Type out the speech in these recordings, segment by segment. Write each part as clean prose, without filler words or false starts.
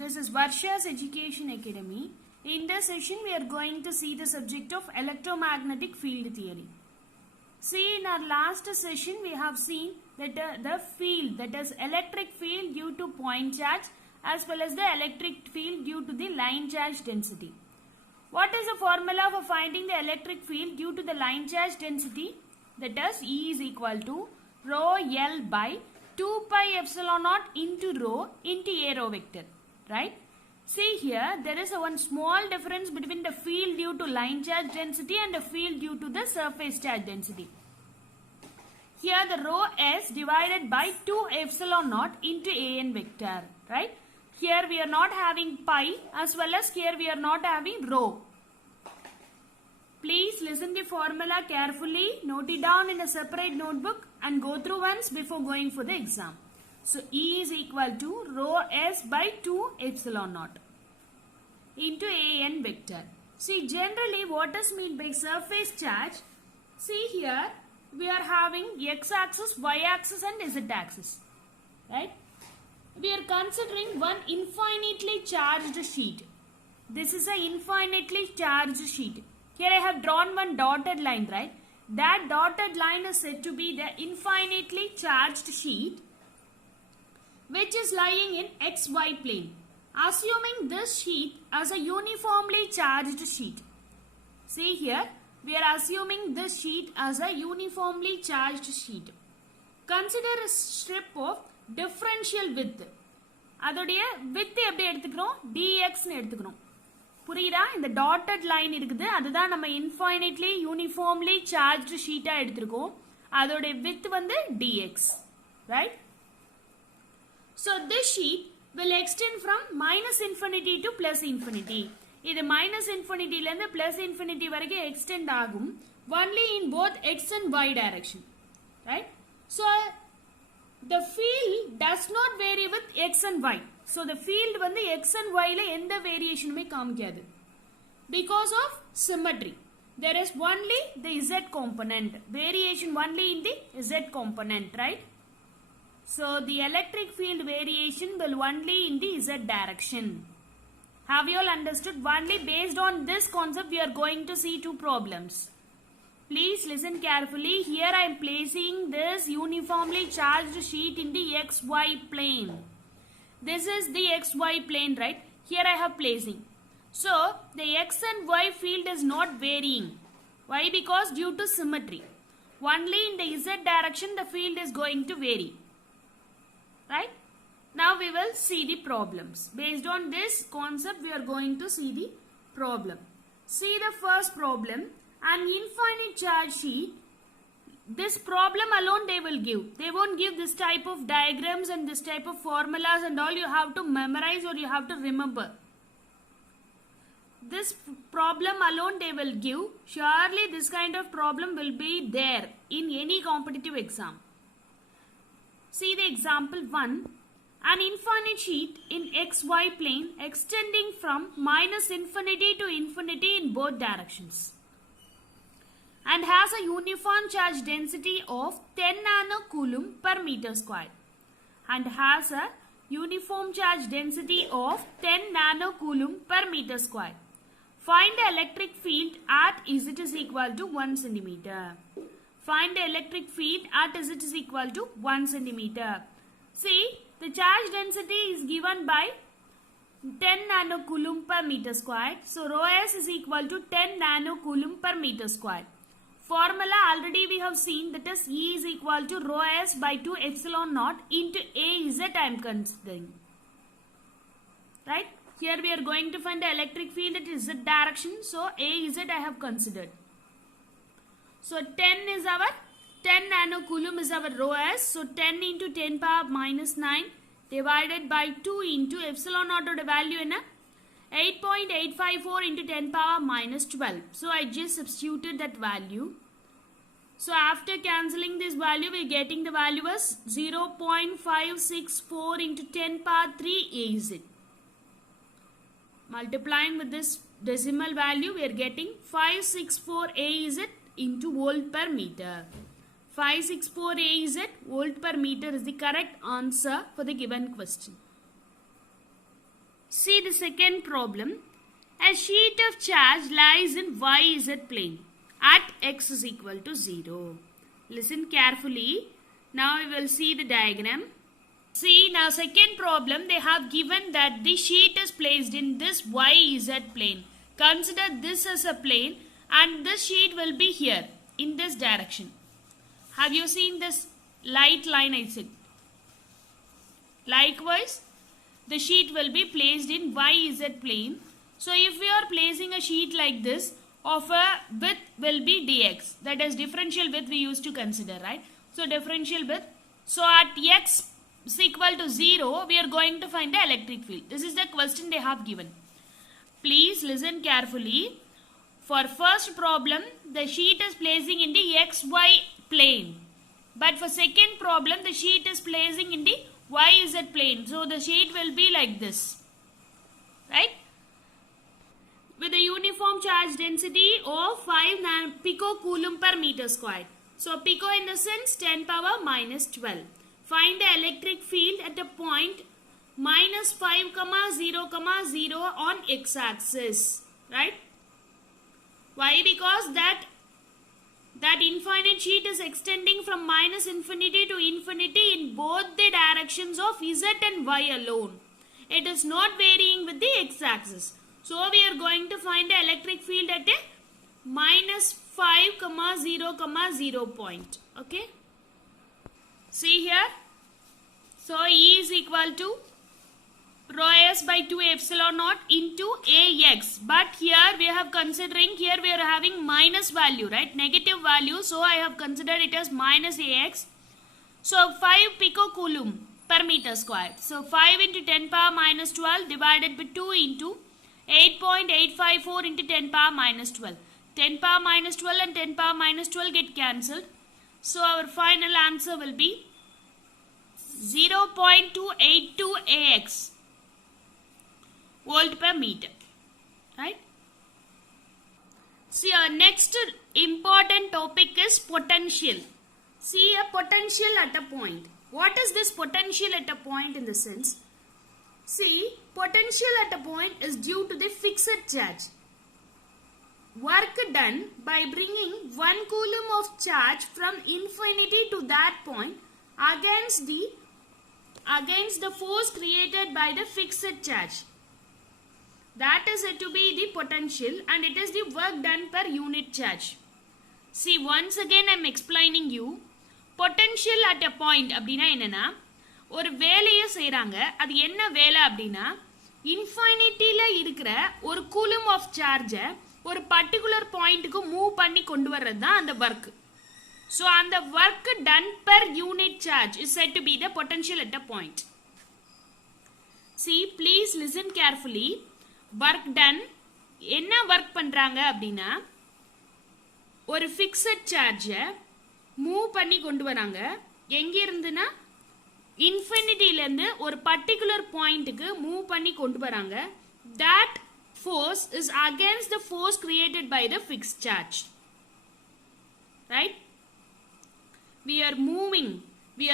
This is Varsha's Education Academy. In this session, we are going to see the subject of electromagnetic field theory. See, in our last session, we have seen that the field, that is electric field due to point charge as well as the electric field due to the line charge density. What is the formula for finding the electric field due to the line charge density? That is E is equal to rho L by 2 pi epsilon naught into rho into a rho vector. Right? See here, there is one small difference between the field due to line charge density and the field due to the surface charge density. Here the rho s divided by 2 epsilon naught into an vector. Right? Here we are not having pi as well as here we are not having rho. Please listen the formula carefully, note it down in a separate notebook and go through once before going for the exam. So E is equal to rho s by 2 epsilon naught into an vector. See, generally what is meant by surface charge? See here we are having x axis, y axis and z axis. Right? We are considering one infinitely charged sheet. This is an infinitely charged sheet. Here I have drawn one dotted line, right? That dotted line is said to be the infinitely charged sheet which is lying in xy plane. Assuming this sheet as a uniformly charged sheet. See here, we are assuming this sheet as a uniformly charged sheet. Consider a strip of differential width. அதோடைய width எப்படி எடுத்துக்கிறோம்? dx னு எடுத்துக்கிறோம். புரியுதா? இந்த dotted line இருக்குது. அதுதான் நம்ம infinitely uniformly charged sheet எடுத்துக்கிறோம். அதோடைய width வந்து dx. Right? So this sheet will extend from minus infinity to plus infinity. இது minus infinity ல இருந்து plus infinity வரைக்கும் extend ஆகும். Only in both x and y direction. Right? So the field does not vary with x and y. So the field வந்து x and y ல எந்த variationமே காமிக்காது. Because of symmetry. There is only the z component. Variation only in the z component. Right? So the electric field variation will only in the z direction. Have you all understood? Only based on this concept we are going to see two problems. Please listen carefully. Here I am placing this uniformly charged sheet in the xy plane. This is the xy plane, right? Here I have placing. So the x and y field is not varying. Why? Because due to symmetry. Only in the z direction the field is going to vary. Right? Now we will see the problems. Based on this concept, we are going to see the problem. See the first problem. An infinite charge sheet. This problem alone they will give. They won't give this type of diagrams and this type of formulas and all you have to memorize or you have to remember. This problem alone they will give. Surely this kind of problem will be there in any competitive exam. See the example 1. An infinite sheet in xy plane extending from minus infinity to infinity in both directions and has a uniform charge density of 10 nanocoulomb per meter square and has a uniform charge density of 10 nanocoulomb per meter square. Find the electric field at z is equal to 1 centimeter. Find the electric field at z is equal to 1 centimeter. See, the charge density is given by 10 nanocoulomb per meter square. So, rho s is equal to 10 nanocoulomb per meter square. Formula already we have seen, that is E is equal to rho s by 2 epsilon naught into Az I am considering. Right? Here we are going to find the electric field at z direction. So, Az I have considered. So 10 is our 10 nanocoulomb is our rho s. So 10 into 10 power minus 9 divided by 2 into epsilon naught of the value in 8.854 into 10 power minus 12. So I just substituted that value. So after cancelling this value we are getting the value as 0.564 into 10 power 3 Az. Multiplying with this decimal value we are getting 564 Az into volt per meter. 564 Az volt per meter is the correct answer for the given question. See the second problem. A sheet of charge lies in YZ plane at x is equal to 0. Listen carefully. Now we will see the diagram. See, now second problem, they have given that the sheet is placed in this YZ plane. Consider this as a plane and this sheet will be here in this direction. Have you seen this light line I said? Likewise, the sheet will be placed in YZ plane. So if we are placing a sheet like this, of a width will be dx. That is differential width we used to consider, right? So differential width. So at x is equal to 0, we are going to find the electric field. This is the question they have given. Please listen carefully. For first problem, the sheet is placing in the xy plane. But for second problem, the sheet is placing in the YZ plane. So the sheet will be like this. Right? With a uniform charge density of 5 picocoulomb per meter square. So pico in the sense 10 power minus 12. Find the electric field at a point minus 5, 0, 0 on x-axis. Right? Why? Because that infinite sheet is extending from minus infinity to infinity in both the directions of z and y alone. It is not varying with the x-axis. So we are going to find the electric field at a minus 5, 0, 0 point. Okay. See here. So E is equal to rho s by 2 epsilon naught into Ax. But here we have considering, here we are having minus value, right? Negative value. So I have considered it as minus Ax. So 5 picocoulomb per meter square. So 5 into 10 power minus 12 divided by 2 into 8.854 into 10 power minus 12. 10 power minus 12 and 10 power minus 12 get cancelled. So our final answer will be 0.282 AX volt per meter. Right? See, our next important topic is potential. See, a potential at a point. What is this potential at a point in the sense? See, potential at a point is due to the fixed charge. Work done by bringing 1 coulomb of charge from infinity to that point against the force created by the fixed charge. That is said to be the potential and it is the work done per unit charge. See, once again I am explaining you. Potential at a point அப்படினா என்னன்னா ஒரு வேலையை செய்றாங்க. அது என்ன வேலை அப்படினா இன்ஃபினிட்டில இருக்கிற ஒரு கூலும் ஆஃப் சார்ஜை ஒரு பர்టిక్యులர் பாயிண்ட்க்கு மூவ் பண்ணி கொண்டு வர்றது தான் அந்த வர்க். So அந்த work done per unit charge is said to be the potential at a point. See, please listen carefully. Work done என்ன work பண்றாங்க அப்படினா ஒரு fixed charge மூவ் பண்ணி கொண்டு வராங்க. எங்க இருந்துனா இன்ஃபினிட்டில இருந்து ஒரு பர்టిక్యులர் பாயிண்ட்க்கு மூவ் பண்ணி கொண்டு வராங்க. That force is against the force created by the fixed charge. Right? We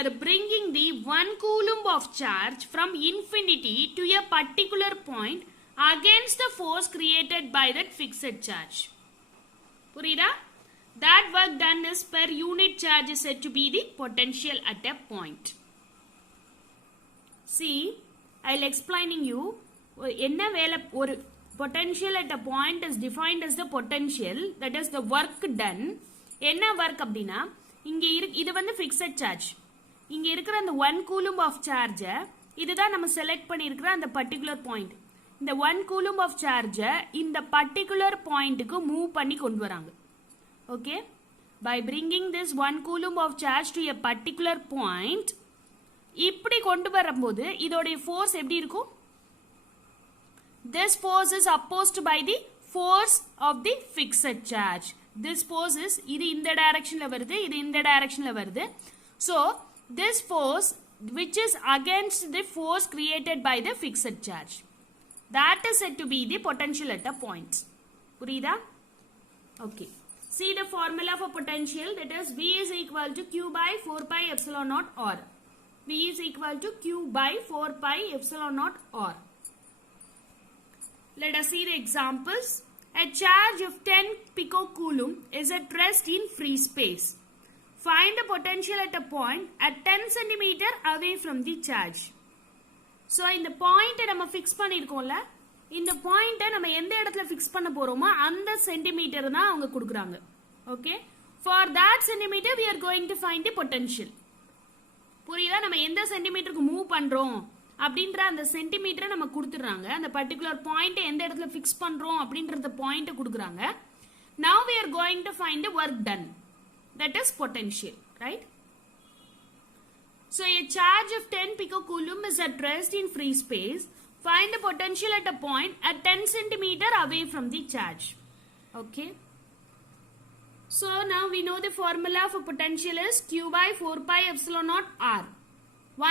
are bringing the 1 coulomb of charge from infinity to a particular point against the force created by that fixed charge. Purida? That work done is per unit charge is said to be the potential at a point. See, I'll explaining you. Enna vela or potential at a point is defined as the potential, that is the work done. Enna work அப்படினா இங்க இது வந்து fixed charge. இங்க இருக்கிற அந்த 1 coulomb of charge இதுதான் நம்ம select பண்ணியிருக்கிற அந்த particular point. இந்த 1 coulomb of charge இந்த particular pointக்கு மூவ் பண்ணி கொண்டு வராங்க. Okay? By bringing this 1 coulomb of charge to a particular point, இப்படி கொண்டு வரும்போது இதோடைய force எப்படி இருக்கும்? This force is opposed by the force of the fixed charge. This force is இது இந்த directionல வருது, இது இந்த directionல வருது. So, this force which is against the force created by the fixed charge. That is said to be the potential at a point. புரியுதா? Okay. See the formula for potential, that is V is equal to Q by 4 pi epsilon naught R. V is equal to Q by 4 pi epsilon naught R. Let us see the examples. A charge of 10 picocoulomb is at rest in free space. Find the potential at a point at 10 centimeter away from the charge. So, இந்த point நம்ம fix பண்ணிருக்கோம்ல, இந்த point நம்ம எந்த இடத்துல fix பண்ண போறோமோ அந்த centimetre தான் அவங்க கொடுக்குறாங்க. Okay? For that centimeter we are going to find the potential. புரியுதா? நம்ம எந்த சென்டிமீட்டருக்கு மூவ் பண்றோம் அப்படின்ற அந்த சென்டிமீட்டரை நம்ம கொடுத்துறாங்க. அந்த பர்టిక్యులர் பாயிண்ட் எந்த இடத்துல fix பண்றோம் அப்படிங்கறத பாயிண்ட் கொடுக்குறாங்க. Now we are going to find the work done. That is potential, right? So a charge of 10 picocoulomb is at rest in free space. Find the potential at a point at 10 centimeter away from the charge. Okay. So now we know the formula for potential is Q by 4 pi epsilon naught R.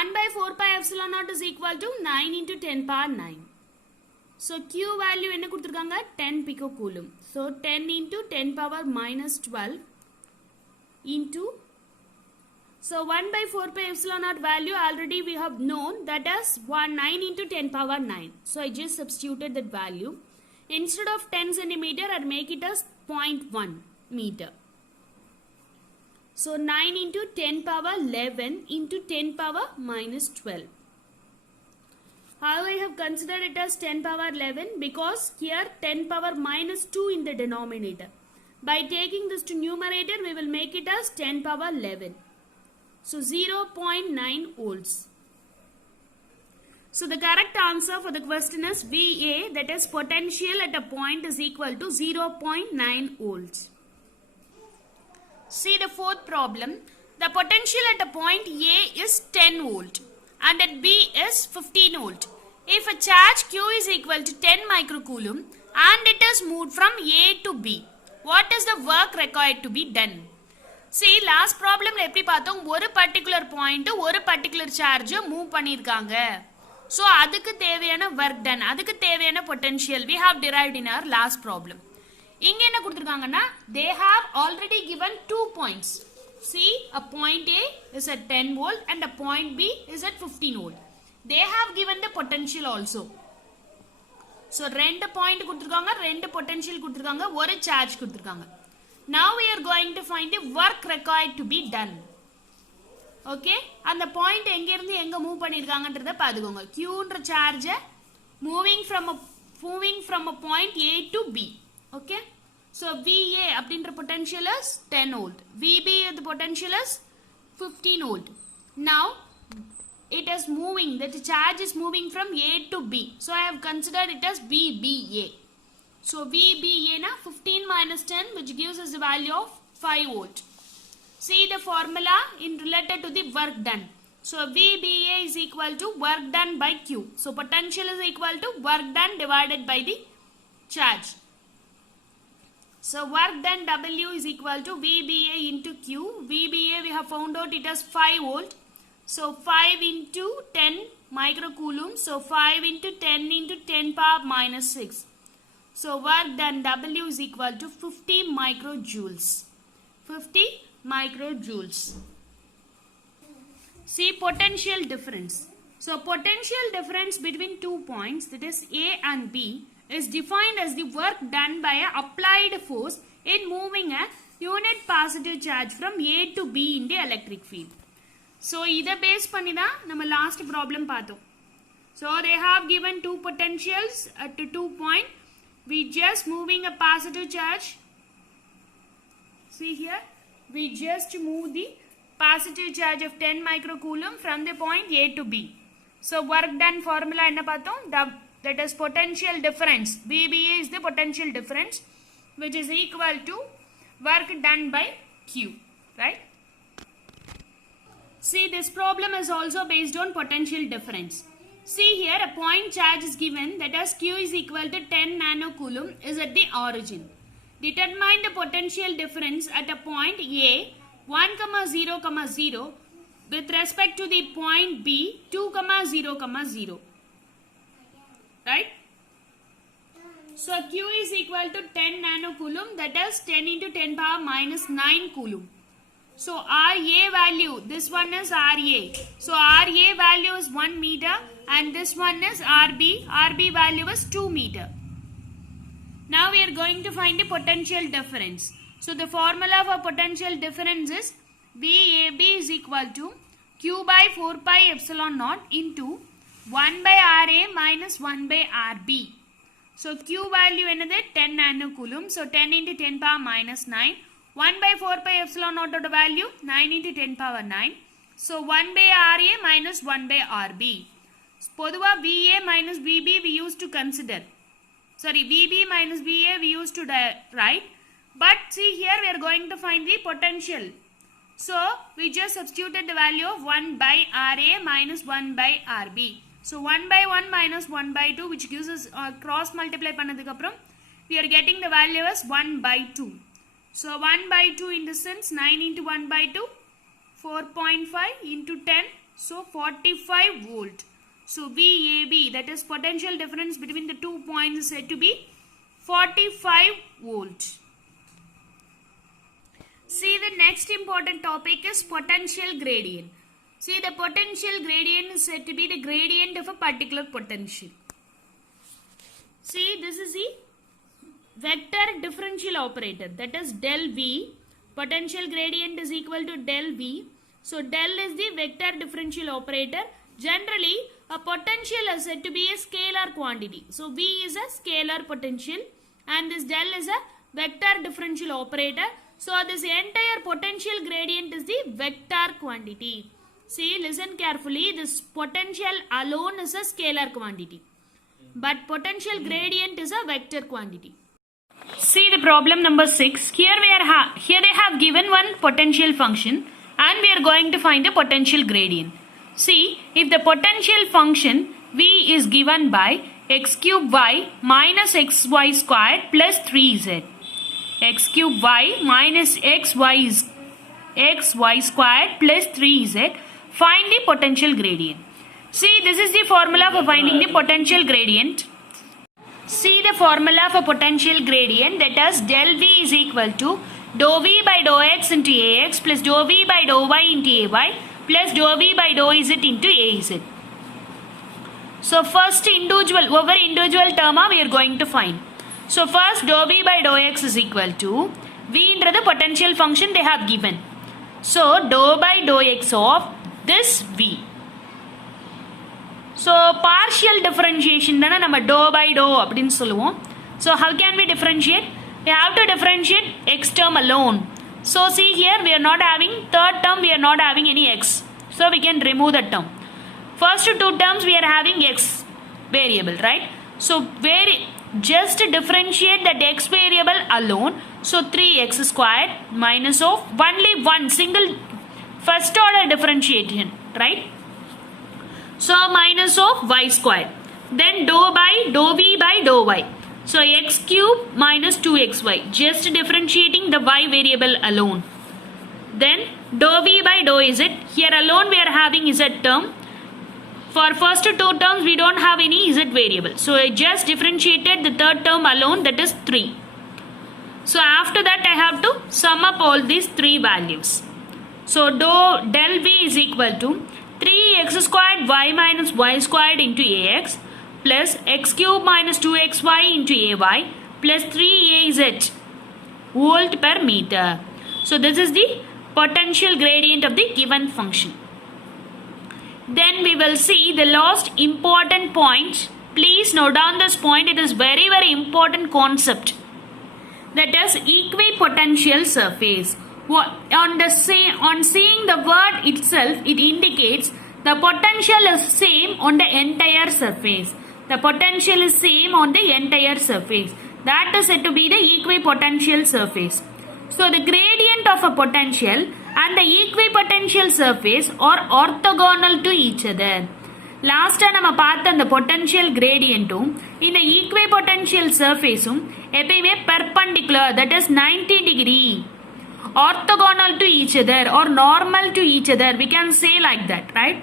1 by 4 pi epsilon naught is equal to 9 into 10 power 9. So Q value என்ன கொடுத்திருக்காங்க 10 picocoulomb. So 10 into 10 power minus 12 into, so 1 by 4 pi epsilon naught value already we have known, that is 9 into 10 power 9. So I just substituted that value. Instead of 10 centimeter I make it as 0.1 meter. So 9 into 10 power 11 into 10 power minus 12. How I have considered it as 10 power 11? Because here 10 power minus 2 in the denominator. By taking this to numerator, we will make it as 10 power 11. So 0.9 volts. So the correct answer for the question is VA, that is potential at a point, is equal to 0.9 volts. See the fourth problem. The potential at a point A is 10 volt and at B is 15 volt. If a charge Q is equal to 10 microcoulomb and it is moved from A to B, what is the work required to be done? See, last problem எப்படி பார்த்தோம், ஒரு particular point ஒரு particular charge move பண்ணிருக்காங்க. So அதுக்கு தேவையான work done, அதுக்கு தேவையான potential we have derived in our last problem. இங்க என்ன கொடுத்திருக்காங்கன்னா, they have already given 2 points. See, a point A is at 10 volt and a point B is at 15 volt. They have given the potential also. So ரெண்டு point கொடுத்திருக்காங்க, ரெண்டு potential கொடுத்திருக்காங்க, ஒரு charge கொடுத்திருக்காங்க. Now we are going to find the work required to be done. Okay, அந்த point எங்க இருந்து எங்க மூவ் பண்ணிருக்காங்கன்றத பாத்துக்கோங்க. Qன்ற charge moving from a point A to B. Okay, so VA அப்படின்ற potential is 10 volt. VB the potential is 15 volt. Now it is moving, that charge is moving from A to B. So I have considered it as VBA. So VBA na 15 minus 10, which gives us the value of 5 volt. See the formula in related to the work done. So VBA is equal to work done by Q. So potential is equal to work done divided by the charge. So work done W is equal to VBA into Q. VBA we have found out it as 5 volt. So 5 into 10 microcoulomb. So 5 into 10 into 10 power minus 6. So work done W is equal to 50 microjoules. 50 microjoules. See potential difference. So potential difference between 2 points, that is A and B, is defined as the work done by an applied force in moving a unit positive charge from A to B in the electric field. So இதை base பண்ணி தான் நம்ம last problem பார்த்தோம். So they have given two potentials at 2 point. We just moving a positive charge. See here, we just move the positive charge of 10 microcoulomb from the point A to B. So work done formula என்ன பார்த்தோம், that is potential difference. VBA is the potential difference, which is equal to work done by Q, right? See, this problem is also based on potential difference. See here, a point charge is given, that as Q is equal to 10 nanocoulomb is at the origin. Determine the potential difference at a point A 1,0,0 with respect to the point B 2,0,0. Right? So Q is equal to 10 nanocoulomb, that is 10 into 10 power minus 9 coulomb. So RA value, this one is RA. So RA value is 1 meter and this one is RB. RB value is 2 meter. Now we are going to find the potential difference. So the formula for potential difference is VAB is equal to Q by 4 pi epsilon naught into 1 by RA minus 1 by RB. So Q value another 10 nanocoulomb. So 10 into 10 power minus 9. 1 by 4 pi epsilon naught of the value 9 into 10 power 9. So 1 by RA minus 1 by RB. Poduva VA minus VB we used to consider. Sorry, VB minus VA we used to write. But see here we are going to find the potential. So we just substituted the value of 1 by RA minus 1 by RB. So 1 by 1 minus 1 by 2 which gives us cross multiply pannadukapram we are getting the value as 1 by 2. So 1 by 2 in the sense 9 into 1 by 2 4.5 into 10 so 45 volt. So VAB, that is potential difference between the 2 points, is said to be 45 volt. See, the next important topic is potential gradient. See, the potential gradient is said to be the gradient of a particular potential. See, this is the vector differential operator, that is del V. Potential gradient is equal to del V. So del is the vector differential operator. Generally, a potential is said to be a scalar quantity. So V is a scalar potential and this del is a vector differential operator. So this entire potential gradient is the vector quantity. See, listen carefully. This potential alone is a scalar quantity, but potential gradient is a vector quantity. See the problem number 6. Here they have given one potential function and we are going to find the potential gradient. See, if the potential function V is given by x cube y minus xy squared plus 3z. X cube y minus xy is xy squared plus 3z. Find the potential gradient. See, this is the formula for finding the potential gradient. See the formula for potential gradient, that is del V is equal to dou V by dou x into Ax plus dou V by dou y into Ay plus dou V by dou z into Az. So first over individual term we are going to find. So first dou V by dou x is equal to V into the potential function they have given. So dou by dou x of this V. So partial differentiation dana nama dou by dou appdin solluvom. So how can we differentiate? We have to differentiate x term alone. So see here we are not having third term, we are not having any x. So we can remove that term. First two terms we are having x variable, right? So just differentiate that x variable alone. So 3x squared minus of only one single first order differentiation, right? So minus of y squared. Then dou v by dou y. So x cube minus 2xy. Just differentiating the y variable alone. Then dou v by dou z. Here alone we are having z term. For first two terms we don't have any z variable. So I just differentiated the third term alone, that is 3. So after that I have to sum up all these three values. So del v is equal to 3x squared y minus y squared into ax plus x cube minus 2xy into ay plus 3az volt per meter. So this is the potential gradient of the given function. Then we will see the last important point. Please note down this point. It is very important concept. That is equipotential surface. On seeing the word itself, it indicates the potential is same on the entire surface. The potential is same on the entire surface. That is said to be the equipotential surface. So the gradient of a potential and the equipotential surface are orthogonal to each other. Last time we பார்த்த the potential gradient in the equipotential surface எப்பயுமே perpendicular, that is 90 degree, orthogonal to each other or normal to each other, we can say like that, right?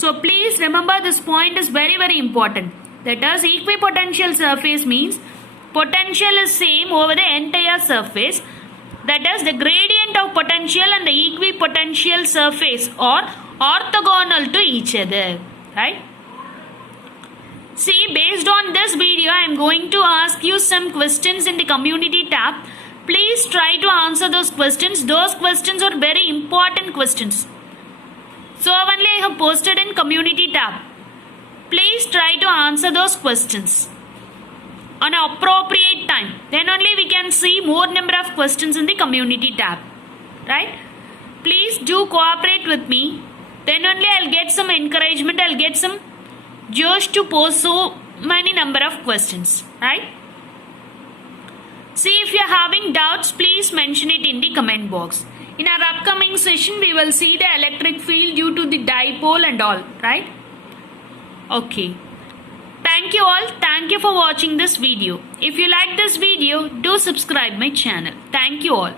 So please remember this point is very important. That is equipotential surface means potential is same over the entire surface. That is the gradient of potential and the equipotential surface are orthogonal to each other, right? See, based on this video, I am going to ask you some questions in the community tab. Please try to answer those questions. Those questions are very important questions. So only I have posted in community tab. Please try to answer those questions on an appropriate time. Then only we can see more number of questions in the community tab. Right? Please do cooperate with me. Then only I'll get some encouragement. I'll get some josh to post so many number of questions. Right? See, if you are having doubts, please mention it in the comment box. In our upcoming session, we will see the electric field due to the dipole and all. Right? Okay. Thank you all. Thank you for watching this video. If you like this video, do subscribe my channel. Thank you all.